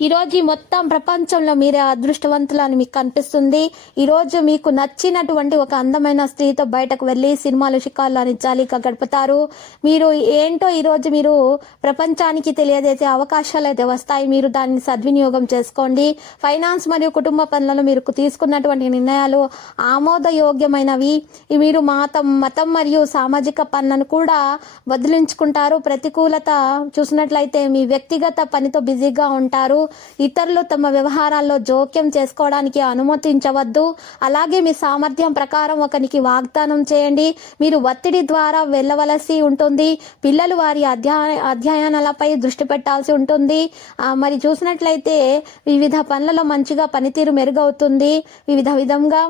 ఈరోజు ఈ మొత్తం ప్రపంచంలో మీరే అదృష్టవంతులు అని మీకు కనిపిస్తుంది. ఈరోజు మీకు నచ్చినటువంటి ఒక అందమైన స్త్రీతో బయటకు వెళ్ళి సినిమాలు షికార్లు అని జాలీగా గడుపుతారు. మీరు ఏంటో ఈరోజు మీరు ప్రపంచానికి తెలియజేసే అవకాశాలు అయితే వస్తాయి. మీరు దాన్ని సద్వినియోగం చేసుకోండి. ఫైనాన్స్ మరియు కుటుంబ పనులను మీరు తీసుకున్నటువంటి నిర్ణయాలు ఆమోదయోగ్యమైనవి. మీరు మాతం మతం మరియు సామాజిక పనులను కూడా వదిలించుకుంటారు. ప్రతికూలత చూసినట్లయితే మీ వ్యక్తిగత పనితో బిజీగా ఉంటారు. ఇతరులు తమ వ్యవహారాల్లో జోక్యం చేసుకోవడానికి అనుమతించవద్దు. అలాగే మీ సామర్థ్యం ప్రకారం ఒకరికి వాగ్దానం చేయండి. మీరు ఒత్తిడి ద్వారా వెళ్ళవలసి ఉంటుంది. పిల్లలు వారి అధ్యా అధ్యయనాలపై దృష్టి పెట్టాల్సి ఉంటుంది. మరి చూసినట్లయితే వివిధ పనులలో మంచిగా పనితీరు మెరుగవుతుంది. వివిధ విధంగా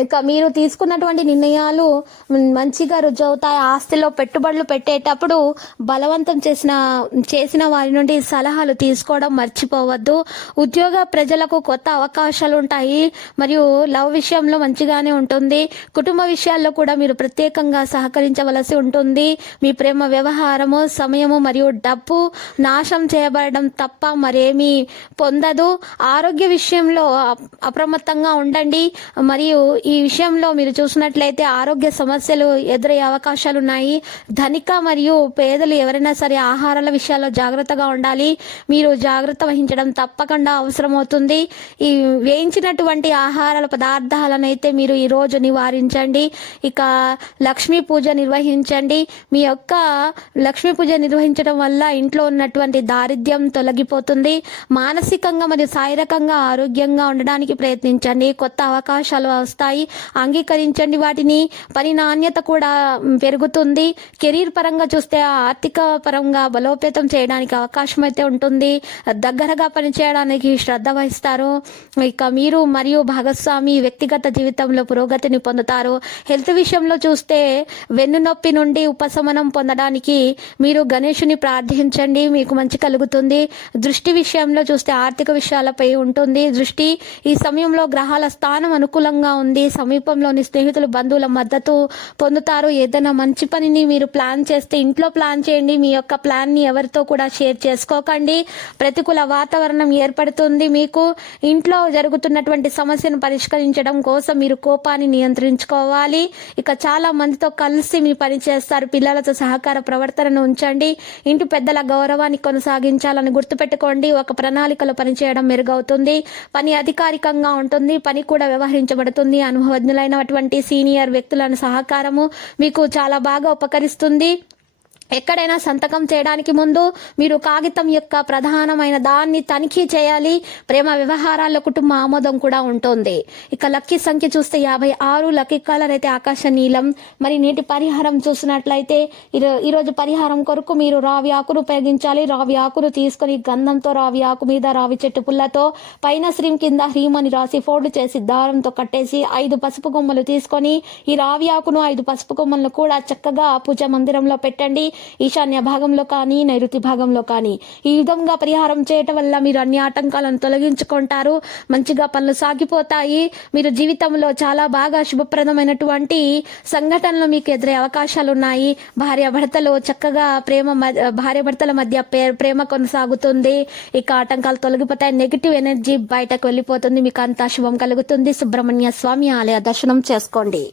ఇక మీరు తీసుకున్నటువంటి నిర్ణయాలు మంచిగా రుజువుతాయి ఆస్తిలో పెట్టుబడులు పెట్టేటప్పుడు బలవంతం చేసిన చేసిన వారి నుండి సలహాలు తీసుకోవడం మర్చిపోవద్దు. ఉద్యోగ ప్రజలకు కొత్త అవకాశాలు ఉంటాయి మరియు లవ్ విషయంలో మంచిగానే ఉంటుంది. కుటుంబ విషయాల్లో కూడా మీరు ప్రత్యేకంగా సహకరించవలసి ఉంటుంది. మీ ప్రేమ వ్యవహారము సమయము మరియు డబ్బు నాశం చేయబడడం తప్ప మరేమీ పొందదు. ఆరోగ్య విషయంలో అప్- అప్రమత్తంగా ఉండండి. మరియు ఈ విషయంలో మీరు చూసినట్లయితే ఆరోగ్య సమస్యలు ఎదురయ్యే అవకాశాలు ఉన్నాయి ధనిక మరియు పేదలు ఎవరైనా సరే ఆహారాల విషయాల్లో జాగ్రత్తగా ఉండాలి. మీరు జాగ్రత్త వహించడం తప్పకుండా అవసరమవుతుంది. ఈ వేయించినటువంటి ఆహారాల పదార్థాలను అయితే మీరు ఈ రోజు నివారించండి. ఇక లక్ష్మీ పూజ నిర్వహించండి. మీ యొక్క లక్ష్మీ పూజ నిర్వహించడం వల్ల ఇంట్లో ఉన్నటువంటి దారిద్ర్యం తొలగిపోతుంది. మానసికంగా మరియు శారీరకంగా ఆరోగ్యంగా ఉండడానికి ప్రయత్నించండి. కొత్త అవకాశాలు వస్తాయి. అంగీకరించండి వాటిని. పని నాణ్యత కూడా పెరుగుతుంది. కెరీర్ పరంగా చూస్తే ఆర్థిక పరంగా బలోపేతం చేయడానికి అవకాశం అయితే ఉంటుంది. దగ్గరగా పనిచేయడానికి శ్రద్ధ వహిస్తారు. ఇక మీరు మరియు భాగస్వామి వ్యక్తిగత జీవితంలో పురోగతిని పొందుతారు. హెల్త్ విషయంలో చూస్తే వెన్నునొప్పి నుండి ఉపశమనం పొందడానికి మీరు గణేషుని ప్రార్థించండి. మీకు మంచి కలుగుతుంది. దృష్టి విషయంలో చూస్తే ఆర్థిక విషయాలపై ఉంటుంది. దృష్టి ఈ సమయంలో గ్రహాల స్థానం అనుకూలంగా ఉంది. సమీపంలోని స్నేహితులు బంధువుల మద్దతు పొందుతారు. ఏదైనా మంచి పనిని మీరు ప్లాన్ చేస్తే ఇంట్లో ప్లాన్ చేయండి. మీ యొక్క ప్లాన్ని ఎవరితో కూడా షేర్ చేసుకోకండి. ప్రతికూల వాతావరణం ఏర్పడుతుంది. మీకు ఇంట్లో జరుగుతున్నటువంటి సమస్యను పరిష్కరించడం కోసం మీరు కోపాన్ని నియంత్రించుకోవాలి. ఇక చాలా మందితో కలిసి మీ పని చేస్తారు. పిల్లలతో సహకార ప్రవర్తనను ఉంచండి. ఇంటి పెద్దల గౌరవాన్ని కొనసాగించాలని గుర్తుపెట్టుకోండి. ఒక ప్రణాళికలో పనిచేయడం మెరుగవుతుంది. పని అధికారికంగా ఉంటుంది. పని కూడా వ్యవహరించబడుతుంది. అనుభవజ్ఞులైనటువంటి సీనియర్ వ్యక్తులను సహకారము మీకు చాలా బాగా ఉపకరిస్తుంది. ఎక్కడైనా సంతకం చేయడానికి ముందు మీరు కాగితం యొక్క ప్రధానమైన దాన్ని తనిఖీ చేయాలి. ప్రేమ వ్యవహారాల్లో కుటుంబ ఆమోదం కూడా ఉంటుంది. ఇక లక్కీ సంఖ్య చూస్తే యాభై ఆరు లక్కీ కలర్ అయితే ఆకాశ నీలం. మరి నీటి పరిహారం చూసినట్లయితే ఈరోజు పరిహారం కొరకు మీరు రావి ఆకును ఉపయోగించాలి. రావి ఆకును తీసుకొని గంధంతో రావి ఆకు మీద రావి చెట్టు పుల్లతో పైన శ్రీం కింద హ్రీం అని రాసి ఫోల్డ్ చేసి దారంతో కట్టేసి ఐదు పసుపు కొమ్మలు తీసుకొని ఈ రావి ఆకును ఐదు పసుపు కొమ్మలను కూడా చక్కగా పూజ మందిరంలో పెట్టండి. ఈశాన్య భాగంలో కానీ నైరుతి భాగంలో కానీ. ఈ విధంగా పరిహారం చేయటం వల్ల మీరు అన్ని ఆటంకాలను తొలగించుకుంటారు. మంచిగా పనులు సాగిపోతాయి. మీరు జీవితంలో చాలా బాగా శుభప్రదమైనటువంటి సంఘటనలు మీకు ఎదురే అవకాశాలు ఉన్నాయి. భార్య భర్తలు చక్కగా ప్రేమ మ- భార్య భర్తల మధ్య ప్రేమ కొనసాగుతుంది. ఇక ఆటంకాలు తొలగిపోతాయి. నెగిటివ్ ఎనర్జీ బయటకు వెళ్ళిపోతుంది. మీకు అంతా శుభం కలుగుతుంది. సుబ్రహ్మణ్య స్వామి ఆలయ దర్శనం చేసుకోండి.